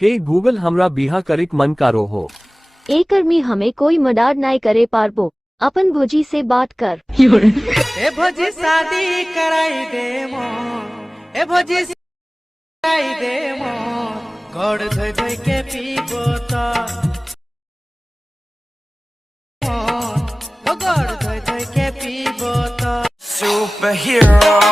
हे Google हमरा बिहा करिक मन कारो हो। एकर में हमें कोई मदद नहीं करे पारबो, अपन भोजी से बात कर। ए भोजी शादी कराई दे मो, ए भोजी कराई दे मो, गड़ धोई धोई के पीबो तो, गड़ धोई धोई के पीबो तो। Superhero